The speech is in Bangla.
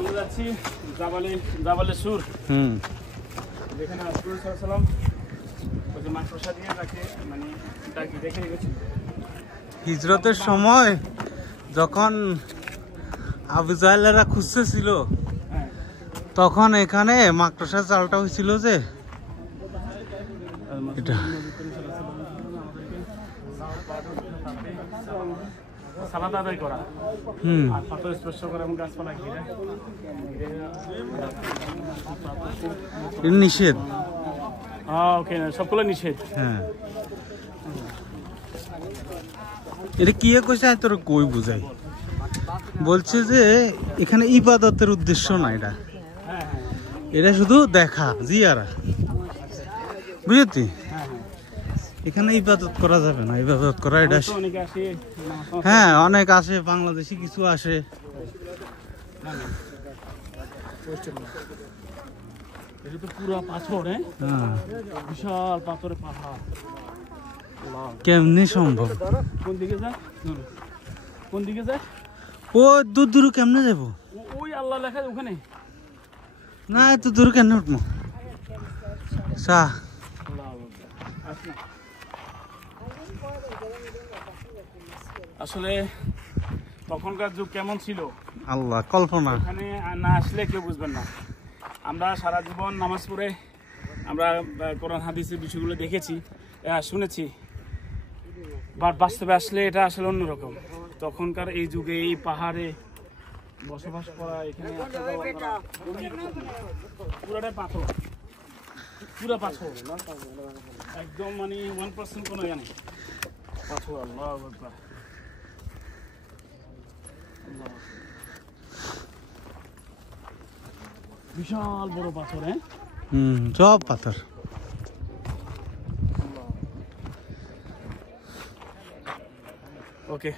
আমরা যাচ্ছি জাবালে সুর। যেখানে রাসূল সাল্লাল্লাহু আলাইহি ওয়াসাল্লাম ওই যে মাকড়সা দিয়ে তাকে মানে তাকে দেখে গেছিল হিজরতের সময়, যখন আবু জাহেলেরা খুঁজতেছিল তখন এখানে মাকড়সার চালটা হয়েছিল যে এটা। সালাত আদায় করা, আর পাথর স্পর্শ করা এবং গাছপালা ঘিরে নিষেধ। ওকে, সবগুলো নিষেধ। হ্যাঁ, এটা কি কইছে তোর কই বুঝাই, বলছে যে এখানে ইবাদতের উদ্দেশ্য না, এটা শুধু দেখা জিয়ারা, বুঝলি? এখানে ইবাদত করা যাবে না, ইবাদত করা এটা। হ্যাঁ, অনেক আসে, বাংলাদেশি কিছু আসে। এটা তো পুরো পাথর, হ্যাঁ, বিশাল পাথরের পাহাড়। কেমনি সম্ভব? কোন দিকে যায়? কোন দিকে যায়? ও দূর দূর কেমনে যাবো? ওই আল্লাহ লেখা ওখানে না, এত দূর কেন উঠবো? আসলে তখনকার যুগ কেমন ছিল আল্লাহ কল্পনা, এখানে না আসলে কেউ বুঝবেন না। আমরা সারা জীবন নামাজ পড়ে আমরা কোরআন হাদিসের বিষয়গুলো দেখেছি, শুনেছি, বাট বাস্তবে আসলে এটা আসলে অন্যরকম। তখনকার এই যুগে এই পাহাড়ে বসবাস করা, এখানে পুরোটাই পাথর, পুরো পাথর, একদম মানে 1% কোনো ইয়ে নেই, পাথর। আল্লাহু আকবার, বিশাল বড় পাথর। সব পাথর। ওকে।